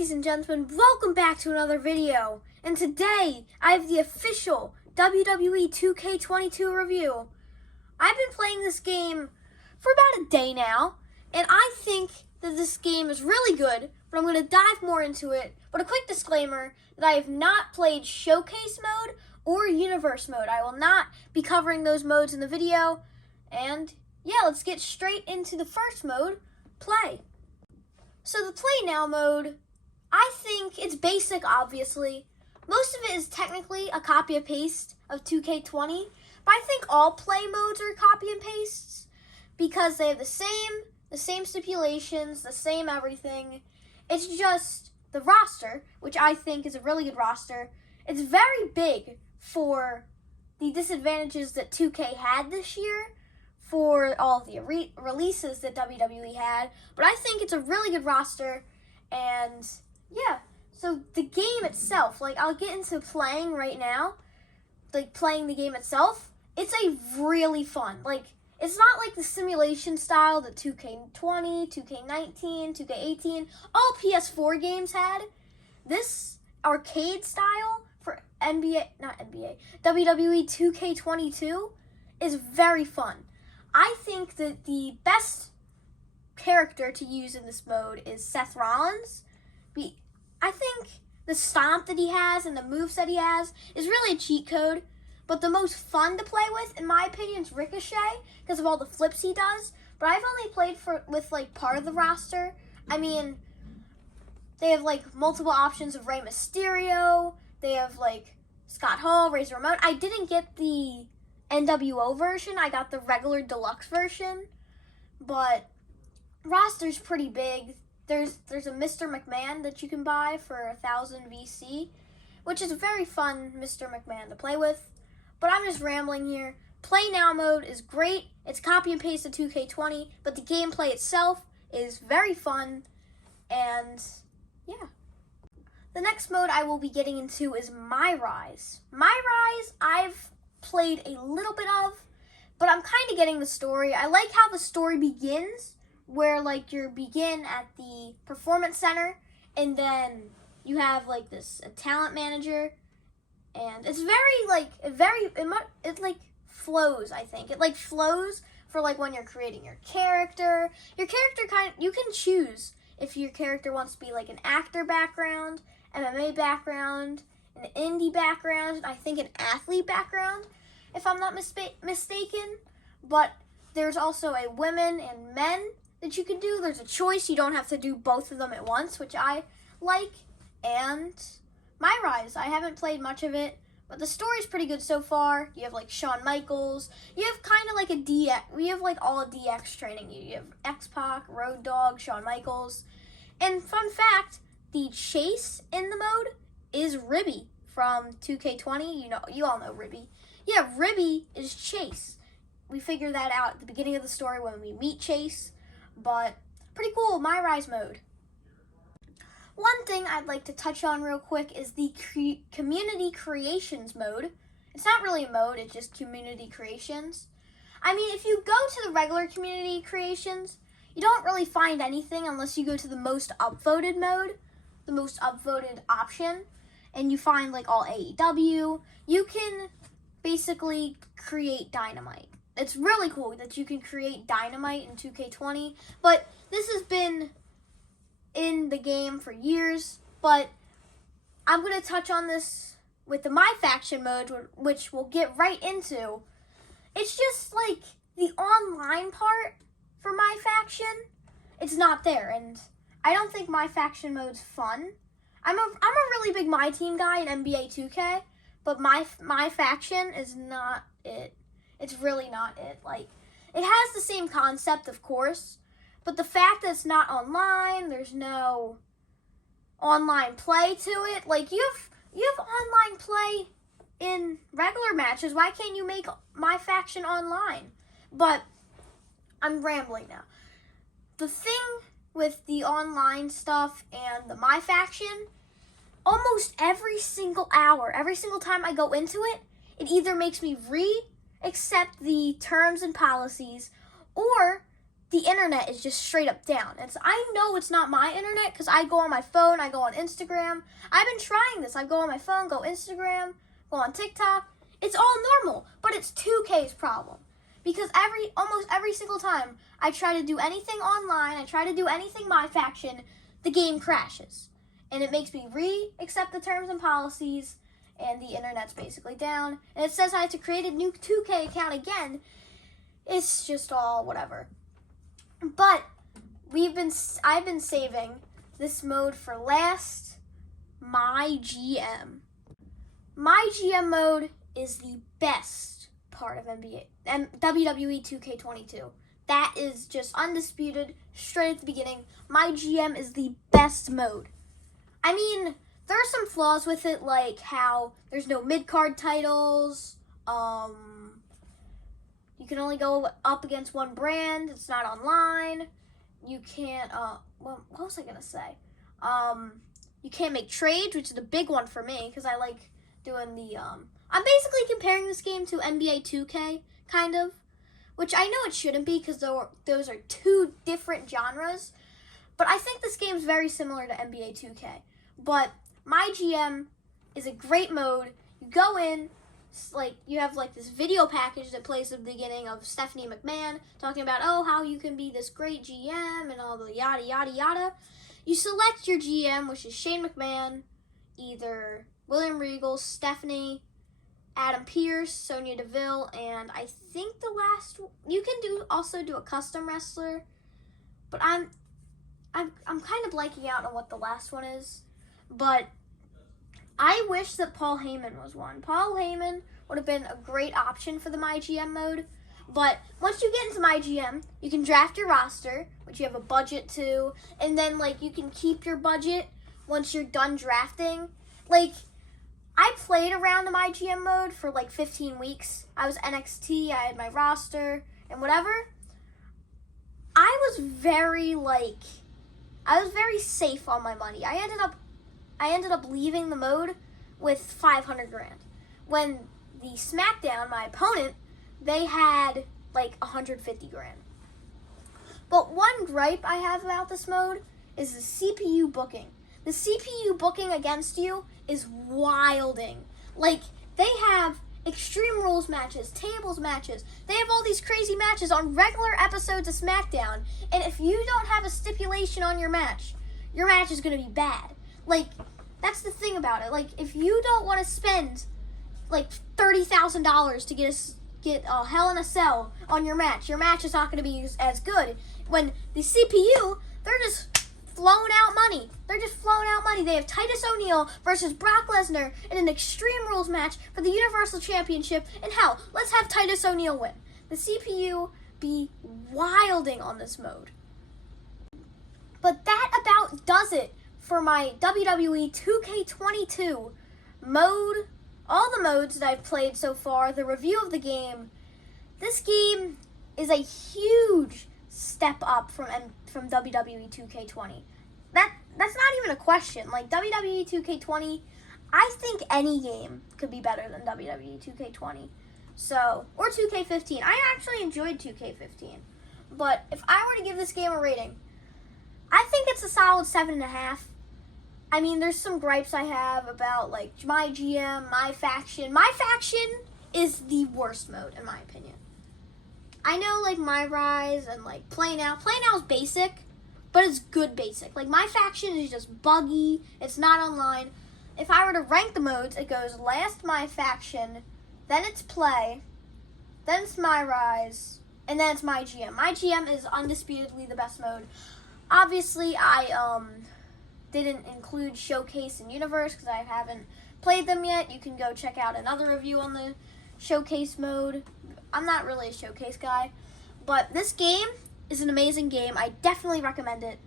Ladies and gentlemen, welcome back to another video. And today, I have the official WWE 2K22 review. I've been playing this game for about a day now, and I think that this game is really good, but I'm going to dive more into it. But a quick disclaimer that I have not played Showcase Mode or Universe Mode. I will not be covering those modes in the video. And yeah, let's get straight into the first mode, Play. So the Play Now mode, I think it's basic, obviously. Most of it is technically a copy and paste of 2K20, but I think all play modes are copy and pastes because they have the same stipulations, the same everything. It's just the roster, which I think is a really good roster. It's very big for the disadvantages that 2K had this year, for all of the releases that WWE had, but I think it's a really good roster, and yeah, so the game itself, I'll get into playing right now, playing the game itself, it's a really fun, it's not like the simulation style that 2K20, 2K19, 2K18, all PS4 games had. This arcade style for WWE 2K22 is very fun. I think that the best character to use in this mode is Seth Rollins. I think the stomp that he has and the moveset he has is really a cheat code, but the most fun to play with, in my opinion, is Ricochet because of all the flips he does. But I've only played with part of the roster. I mean, they have multiple options of Rey Mysterio. They have Scott Hall, Razor Ramon. I didn't get the NWO version. I got the regular deluxe version, but roster's pretty big. There's a Mr. McMahon that you can buy for 1,000 VC, which is a very fun Mr. McMahon to play with, but I'm just rambling here. Play Now mode is great. It's copy and paste of 2K20, but the gameplay itself is very fun, and yeah. The next mode I will be getting into is My Rise. My Rise, I've played a little bit of, but I'm kind of getting the story. I like how the story begins, where you begin at the performance center, and then you have this a talent manager, and it's it flows. I think it flows for when you're creating your character. Your character you can choose if your character wants to be an actor background, MMA background, an indie background, and I think an athlete background, if I'm not mistaken. But there's also a women and men that you can do. There's a choice. You don't have to do both of them at once, which I like. And My Rise, I haven't played much of it, but the story's pretty good so far. You have Shawn Michaels. You have kind of a DX. We have all DX training. You have X-Pac, Road Dogg, Shawn Michaels. And fun fact, the chase in the mode is Ribby from 2K20. You all know Ribby. Yeah, Ribby is Chase. We figure that out at the beginning of the story when we meet Chase, but pretty cool, My Rise mode. One thing I'd like to touch on real quick is the community creations mode. It's not really a mode, it's just community creations. I mean, if you go to the regular community creations, you don't really find anything unless you go to the most upvoted mode, the most upvoted option, and you find all AEW. You can basically create Dynamite. It's really cool that you can create Dynamite in 2K20, but this has been in the game for years, but I'm going to touch on this with the My Faction mode, which we'll get right into. It's just the online part for My Faction, it's not there, and I don't think My Faction mode's fun. I'm a really big My Team guy in NBA 2K, but my Faction is not it. It's really not it. It has the same concept, of course, but the fact that it's not online, there's no online play to it. You have online play in regular matches. Why can't you make My Faction online? But I'm rambling now. The thing with the online stuff and the My Faction, almost every single hour, every single time I go into it, it either makes me accept the terms and policies, or the internet is just straight up down. And so I know it's not my internet because I go on my phone, I go on Instagram. I've been trying this. I go on my phone, go Instagram, go on TikTok. It's all normal, but it's 2K's problem. Because almost every single time I try to do anything online, I try to do anything my faction, the game crashes. And it makes me re-accept the terms and policies, and the internet's basically down. And it says I have to create a new 2K account again. It's just all whatever. But I've been saving this mode for last My GM. My GM mode is the best part of WWE 2K22. That is just undisputed, straight at the beginning. My GM is the best mode. I mean, there are some flaws with it, like how there's no mid-card titles. You can only go up against one brand. It's not online. You can't, what was I going to say? You can't make trades, which is the big one for me, because I like doing the, I'm basically comparing this game to NBA 2K, kind of, which I know it shouldn't be, because those are two different genres, but I think this game is very similar to NBA 2K. But My GM is a great mode. You go in, like, you have like this video package that plays at the beginning of Stephanie McMahon talking about, oh, how you can be this great GM and all the yada yada yada. You select your GM, which is Shane McMahon, either William Regal, Stephanie, Adam Pearce, Sonya Deville, and I think the last you can also do a custom wrestler, but I'm kind of blanking out on what the last one is. But I wish that Paul Heyman was one. Paul Heyman would have been a great option for the My GM mode. But once you get into My GM, you can draft your roster, which you have a budget to, and then like you can keep your budget once you're done drafting. Like, I played around the My GM mode for like 15 weeks. I was NXT, I had my roster, and whatever. I was very safe on my money. I ended up leaving the mode with 500 grand. When the SmackDown, my opponent, they had like 150 grand. But one gripe I have about this mode is the CPU booking. The CPU booking against you is wilding. Like, they have Extreme Rules matches, tables matches. They have all these crazy matches on regular episodes of SmackDown. And if you don't have a stipulation on your match is going to be bad. Like, that's the thing about it. Like, if you don't want to spend like $30,000 to get a Hell in a Cell on your match is not going to be as good. When the CPU, they're just flowing out money. They have Titus O'Neil versus Brock Lesnar in an Extreme Rules match for the Universal Championship. And hell, let's have Titus O'Neil win. The CPU be wilding on this mode. But that about does it for my WWE 2K22 mode. All the modes that I've played so far, the review of the game. This game is a huge step up from WWE 2K20. That's not even a question. Like, WWE 2K20, I think any game could be better than WWE 2K20. So, or 2K15. I actually enjoyed 2K15. But if I were to give this game a rating, I think it's a solid 7.5. I mean, there's some gripes I have about, like, My GM, My Faction. My Faction is the worst mode, in my opinion. I know, like, My Rise and, like, Play Now. Play Now is basic, but it's good basic. Like, My Faction is just buggy. It's not online. If I were to rank the modes, it goes last My Faction, then it's Play, then it's My Rise, and then it's My GM. My GM is undisputedly the best mode. Obviously, I didn't include Showcase and Universe because I haven't played them yet. You can go check out another review on the Showcase mode. I'm not really a Showcase guy, but this game is an amazing game. I definitely recommend it.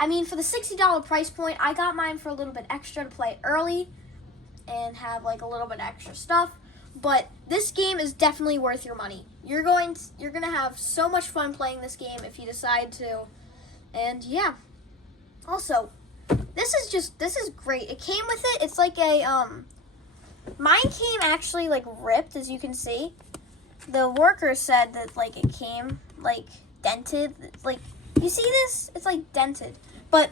I mean, for the $60 price point, I got mine for a little bit extra to play early and have like a little bit extra stuff. But this game is definitely worth your money. You're gonna have so much fun playing this game if you decide to. And yeah. Also, this is great. It came with it. It's like a mine came actually like ripped, as you can see. The worker said that like it came like dented. It's like, you see this? It's like dented. But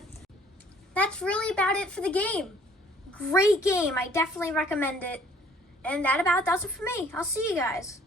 that's really about it for the game. Great game. I definitely recommend it. And that about does it for me. I'll see you guys.